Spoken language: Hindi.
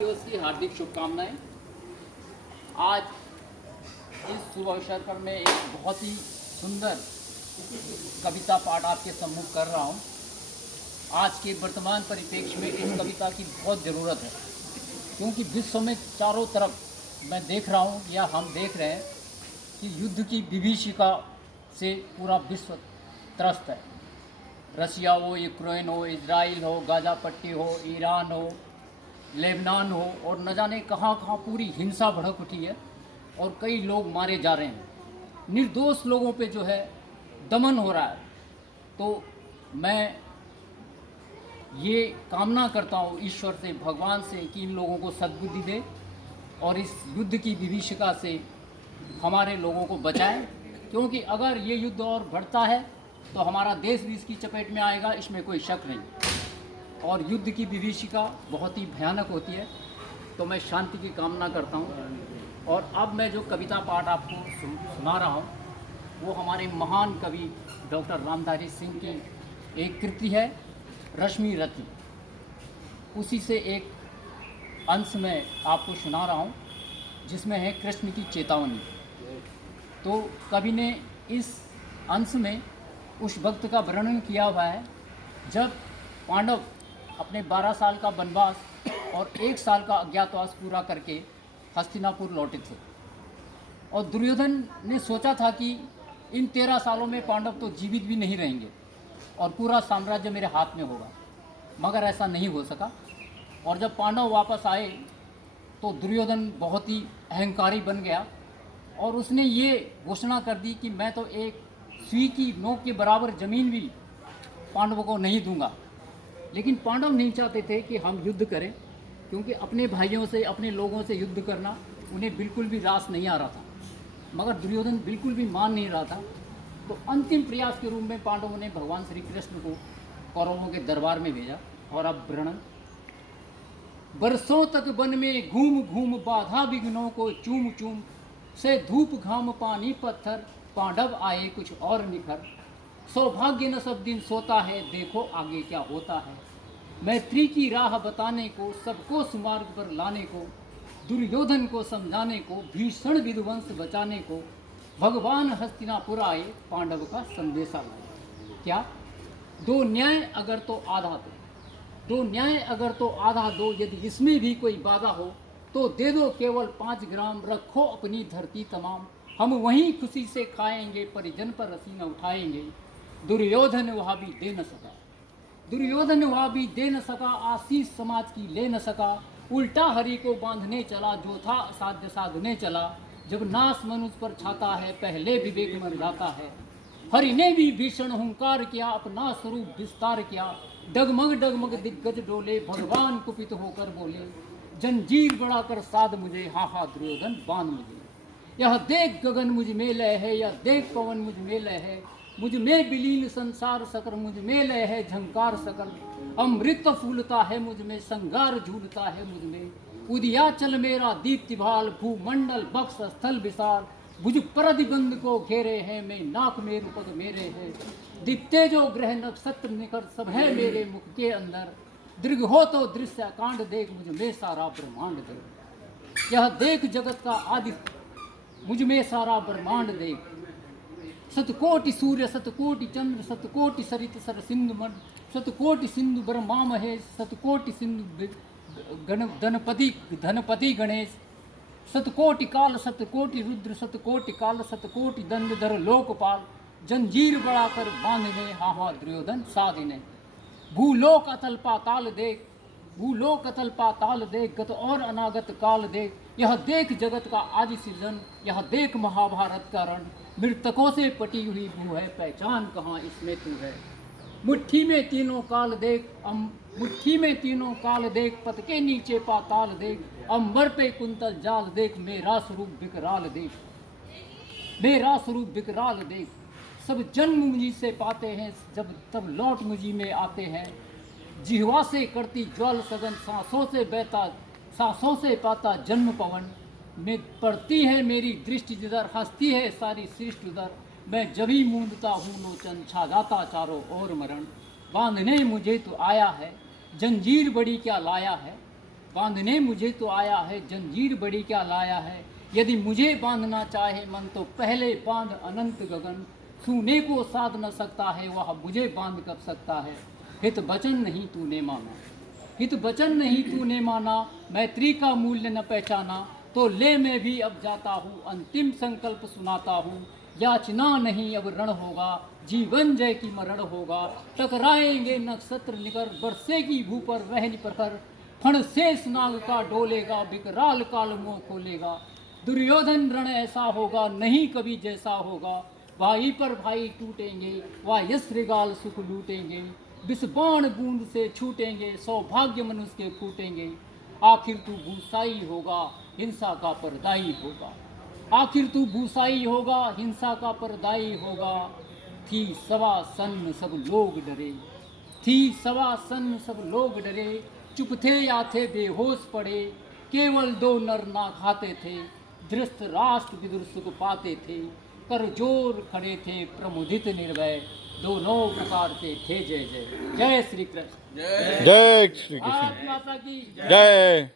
दिवस की हार्दिक शुभकामनाएं। आज इस शुभ अवसर पर मैं एक बहुत ही सुंदर कविता पाठ आपके सम्मुख कर रहा हूं। आज के वर्तमान परिप्रेक्ष्य में इस कविता की बहुत ज़रूरत है, क्योंकि विश्व में चारों तरफ मैं देख रहा हूं या हम देख रहे हैं कि युद्ध की विभीषिका से पूरा विश्व त्रस्त है। रशिया हो, यूक्रेन हो, इजराइल हो, गाजा पट्टी हो, ईरान हो, लेबनान हो, और न जाने कहाँ कहाँ पूरी हिंसा भड़क उठी है और कई लोग मारे जा रहे हैं। निर्दोष लोगों पे जो है दमन हो रहा है। तो मैं ये कामना करता हूँ ईश्वर से, भगवान से, कि इन लोगों को सद्बुद्धि दे और इस युद्ध की विभीषिका से हमारे लोगों को बचाए, क्योंकि अगर ये युद्ध और बढ़ता है तो हमारा देश भी इसकी चपेट में आएगा, इसमें कोई शक नहीं। और युद्ध की विभीषिका बहुत ही भयानक होती है। तो मैं शांति की कामना करता हूँ। और अब मैं जो कविता पाठ आपको सुना रहा हूँ वो हमारे महान कवि डॉक्टर रामधारी सिंह की एक कृति है, रश्मि रति। उसी से एक अंश में आपको सुना रहा हूँ, जिसमें है कृष्ण की चेतावनी। तो कवि ने इस अंश में उस वक्त का वर्णन किया हुआ है जब पांडव अपने 12 साल का वनवास और 1 साल का अज्ञातवास पूरा करके हस्तिनापुर लौटे थे। और दुर्योधन ने सोचा था कि इन 13 सालों में पांडव तो जीवित भी नहीं रहेंगे और पूरा साम्राज्य मेरे हाथ में होगा, मगर ऐसा नहीं हो सका। और जब पांडव वापस आए तो दुर्योधन बहुत ही अहंकारी बन गया और उसने ये घोषणा कर दी कि मैं तो एक सुई की नोक के बराबर ज़मीन भी पांडवों को नहीं दूंगा। लेकिन पांडव नहीं चाहते थे कि हम युद्ध करें, क्योंकि अपने भाइयों से, अपने लोगों से युद्ध करना उन्हें बिल्कुल भी रास नहीं आ रहा था। मगर दुर्योधन बिल्कुल भी मान नहीं रहा था। तो अंतिम प्रयास के रूप में पांडवों ने भगवान श्री कृष्ण को कौरवों के दरबार में भेजा। और अब वर्णन, बरसों तक वन में घूम घूम बाधा विघ्नों को चूम चूम, से धूप घाम पानी पत्थर पांडव आए कुछ और निखर। सौभाग्य न सब दिन सोता है, देखो आगे क्या होता है। मैत्री की राह बताने को, सबको सुमार्ग पर लाने को, दुर्योधन को समझाने को, भीषण विध्वंस बचाने को, भगवान हस्तिनापुर आए पांडव का संदेशा लाए। क्या? दो न्याय अगर तो आधा दो, दो न्याय अगर तो आधा दो, यदि इसमें भी कोई बाधा हो तो दे दो केवल 5 ग्राम, रखो अपनी धरती तमाम, हम वहीं खुशी से खाएंगे, परिजन पर रसीना उठाएंगे। दुर्योधन वह भी दे न सका, दुर्योधन वह भी दे न सका, आशीष समाज की ले न सका, उल्टा हरि को बांधने चला, जो था असाध्य साधने चला। जब नाश मनुष्य पर छाता है, पहले विवेक मर जाता है। हरि ने भी भीषण हुंकार किया, अपना स्वरूप विस्तार किया, डगमग डगमग दिग्गज डोले, भगवान कुपित होकर बोले, जंजीर बढ़ाकर साध मुझे, हा हा दुर्योधन बांध मुझे। यह देख गगन मुझ में लय है, यह देख पवन मुझ में लय है, मुझ में विलीन संसार सकल, मुझ में लय है झंकार सकल। अमृत फूलता है मुझ में, संगार झूलता है मुझ में, उदियाचल मेरा दीप्ति भाल, भूमंडल बक्स स्थल विशाल, भुज प्रतिबंध को घेरे हैं, मैं नाक मेरु पग मेरे है, दित्ते जो ग्रह नक्षत्र निकट, सब है मेरे मुख के अंदर, दीर्घ हो तो दृश्य कांड देख, मुझ में सारा ब्रह्मांड देख। यह देख जगत का आदि, मुझ में सारा ब्रह्मांड देख। सतकोटि सूर्य सतकोटि चंद्र, सतकोटि सरित सर सिंधु मन, सतकोटि सिंधु ब्रह्मा महेश, सतकोटि सिंधु धनपति गणेश, सतकोटि काल सतकोटि रुद्र, सतकोटि काल सतकोटि दंडधर लोकपाल, जंजीर बढ़ाकर बांधने, हा हा दुर्योधन साधिने। भूलोक अतल पाताल देख, भूलोक अतल पाताल देख, गत और अनागत काल देख। यह देख जगत का आदि सृजन, यह देख महाभारत का रण, मृतकों से पटी हुई भू है, पहचान कहाँ इसमें तू है। मुट्ठी में तीनों काल देख, मुट्ठी में तीनों काल देख, पत के नीचे पाताल देख, अंबर पे कुंतल जाल देख, मेरा स्वरूप विकराल देख, मेरा स्वरूप विकराल देख। सब जन्म मुझी से पाते हैं, जब तब लौट मुझी में आते हैं, जिह्वा से करती ज्वाल सघन, सांसों से बहता, सांसों से पाता जन्म पवन, में पड़ती है मेरी दृष्टि जिधर, हंसती है सारी सृष्टि उधर, मैं जभी मूंदता हूँ लोचन, छा जाता चारों ओर मरण। बांधने मुझे तो आया है, जंजीर बड़ी क्या लाया है, बांधने मुझे तो आया है, जंजीर बड़ी क्या लाया है। यदि मुझे बांधना चाहे मन तो पहले बांध अनंत गगन। छूने को साध न सकता है वह मुझे बांध कर सकता है। हित वचन नहीं तूने माना, हित वचन नहीं तूने माना, मैत्री का मूल्य न पहचाना। तो ले मैं भी अब जाता हूँ, अंतिम संकल्प सुनाता हूँ। याचना नहीं अब रण होगा, जीवन जय की मरण होगा। टकराएंगे नक्षत्र निकर, बरसेगी भू पर वहन प्रखर। फण शेष नाग का डोलेगा, विकराल काल मुंह खोलेगा। दुर्योधन रण ऐसा होगा, नहीं कभी जैसा होगा। भाई पर भाई टूटेंगे, वायश्रृगाल सुख लूटेंगे। विष बाण बूंद से छूटेंगे, सौभाग्य मनुष्य के फूटेंगे। आखिर तू भूसाई होगा, हिंसा का परदाई होगा। आखिर तू भूसाई होगा, हिंसा का परदाई होगा। थी सवा सन्न सब लोग डरे, थी सवा सन्न सब लोग डरे। चुप थे या थे बेहोश पड़े, केवल दो नर ना खाते थे। धृष्ट राष्ट्र विदुर सुख पाते थे, कर जोर खड़े थे प्रमुदित निर्भय। दोनों पुकारते थे जय जय। जय श्री कृष्ण। जय श्री कृष्ण। भारत माता की जय।